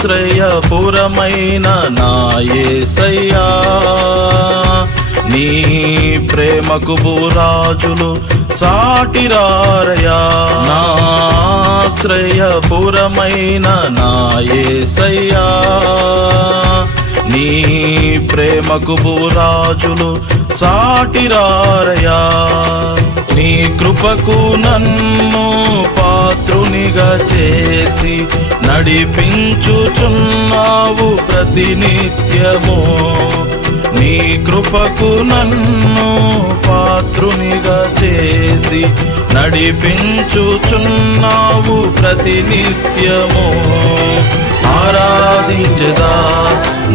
ఆశ్రయపురమైన నా యేసయ్యా, నీ ప్రేమకు భూరాజులు సాటిరారయా. నా ఆశ్రయపురమైన నా యేసయ్యా, నీ ప్రేమకు భూరాజులు సాటిరారయా. నీ కృపకు నన్ను పాత్రునిగా చేసి నడిపించుచున్నావు ప్రతినిత్యము. నీ కృపకు నన్ను పాత్రునిగా చేసి నడిపించుచున్నావు ప్రతినిత్యము. ఆరాధించదా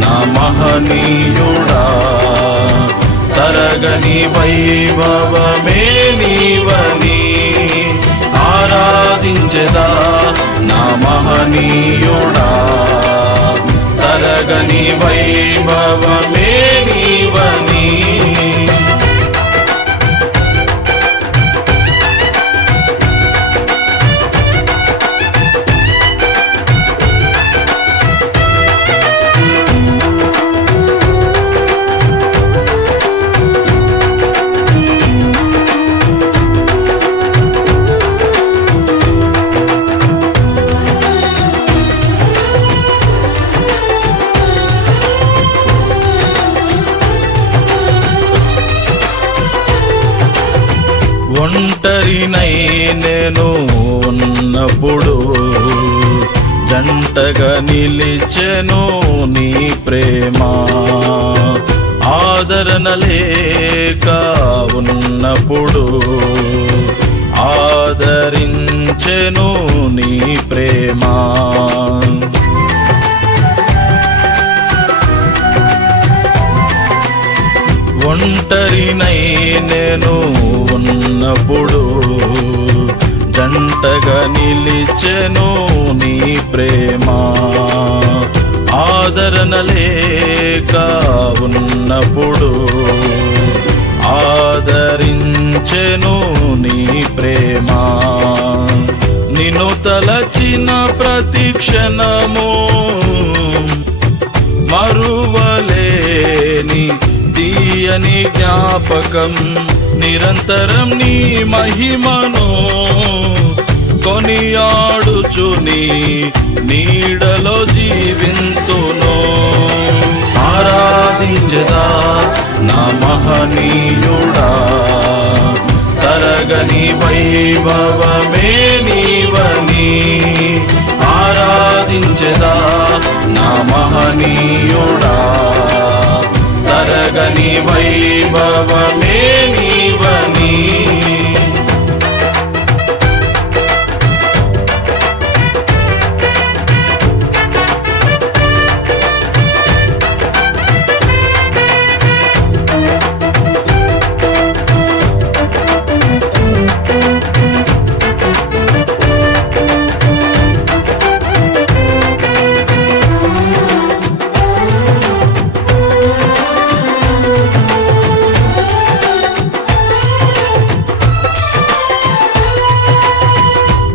నా మహనీయుడా, తరగని వైభవమే నీవని. ఆరాధించదా నా మహనీయుడా, తరగని వైభవమే నీవని. ఒంటరినై నేను ఉన్నప్పుడు జంటగా నిలిచెను నీ ప్రేమ. ఆదరణ లేక ఉన్నప్పుడు ఆదరించెను నీ ప్రేమ. ఒంటరినై నేను ఉన్నప్పుడు జంటగా నిలిచెను నీ ప్రేమ. ఆదరణ లేక ఉన్నప్పుడు ఆదరించెను నీ ప్రేమ. నిన్ను తలచిన ప్రతి క్షణము మరువలేని తీయని జ్ఞాపకం. నిరంతరం నీ మహిమను కొనియాడుచు నీ నీడలో జీవింతును. ఆరాధించదా నా మహనీయుడా, తరగని వైభవమే నీవని. ఆరాధించదా నా మహనీయుడా, తరగని వైభవమే నీవని.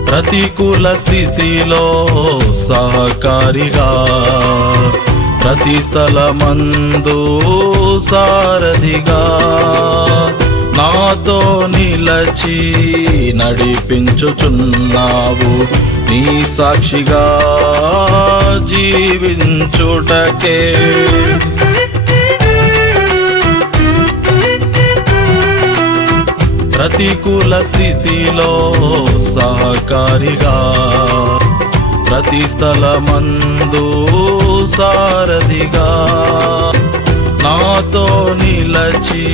ప్రతికూల స్థితిలో సహకారిగా, ప్రతి స్థలమందు సారథిగా నాతో నిలచి నడిపించుచున్నావు. నీ సాక్షిగా జీవించుటకే ప్రతికూల స్థితిలో సహకారిగా, ప్రతి స్థలమందు సారథిగా నాతో నిలచి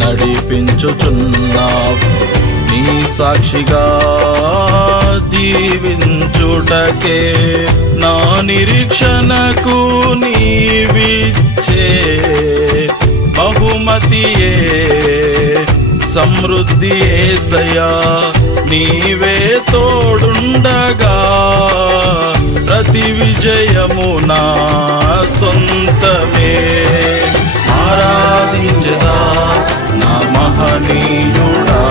నడిపించుచున్నావు. నీ సాక్షిగా జీవించుటకే నా నిరీక్షణకు నీవిచ్చే బహుమతియే సమృద్ధి యేసయ్యా. నీవే తోడుండగా ప్రతి విజయము నా సొంతమే. ఆరాధించదా నా మహనీయుడా,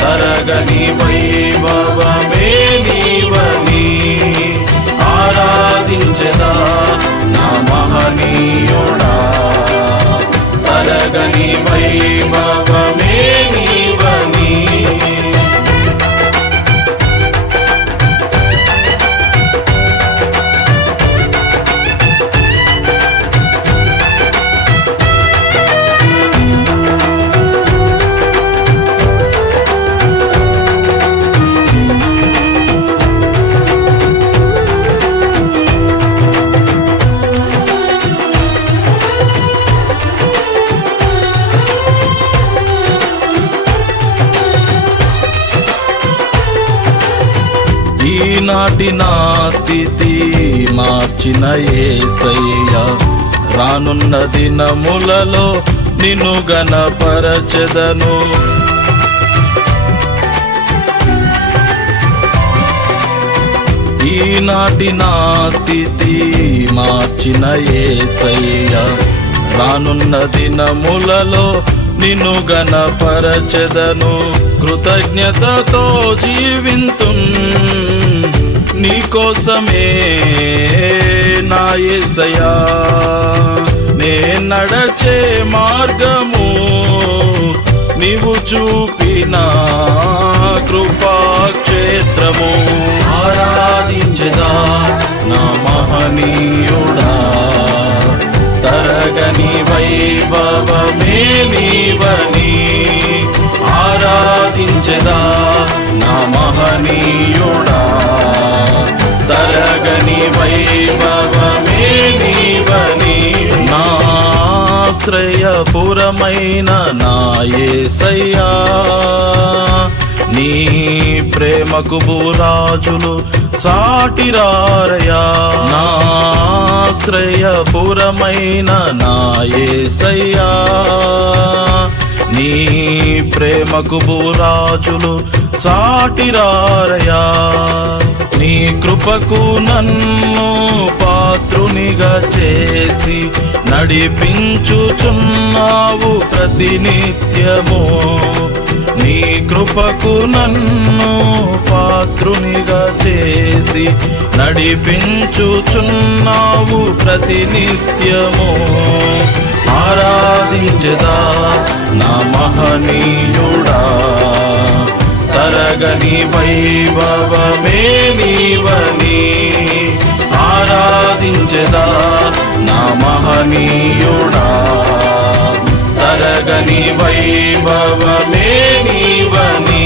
తరగని వైభవమే నీవని. ఆరాధించదా తరగని వైభవమే నీవని. ఈనాటి నా స్థితి మార్చిన యేసయ్య, రానున్న దినములలో నిన్ను గణపరచెదను. ఈనాటి నా స్థితి మార్చిన యేసయ్య, రానున్న దినములలో నిన్ను గణపరచెదను. కృతజ్ఞతతో జీవింతుం నీకోసమే నా యేసయ్యా. నే నడచే మార్గము నీవు చూపిన కృపాక్షేత్రము. ఆరాధించెదా నా మహనీయుడా, తరగని వైభవమే నీవని. ఆరాధించెదా నా మహనీయుడా, తరగని వైభవమే నీవని. నా ఆశ్రయపురమైన నా యేసయ్యా, నీ ప్రేమకు భూరాజులు సాటిరారయా. నా ఆశ్రయపురమైన నా యేసయ్యా, నీ ప్రేమకు భూరాజులు సాటిరారయా. నీ కృపకు నన్ను పాత్రునిగా చేసి నడిపించుచున్నావు ప్రతినిత్యము. నీ కృపకు నన్ను పాత్రునిగా చేసి నడిపించుచున్నావు ప్రతినిత్యము. ఆరాధించెదా నా మహనీయుడా, తరగని వైభవమే నీవని. ఆరాధించెదా నా మహనీయుడా, తరగని వైభవమే నీవని.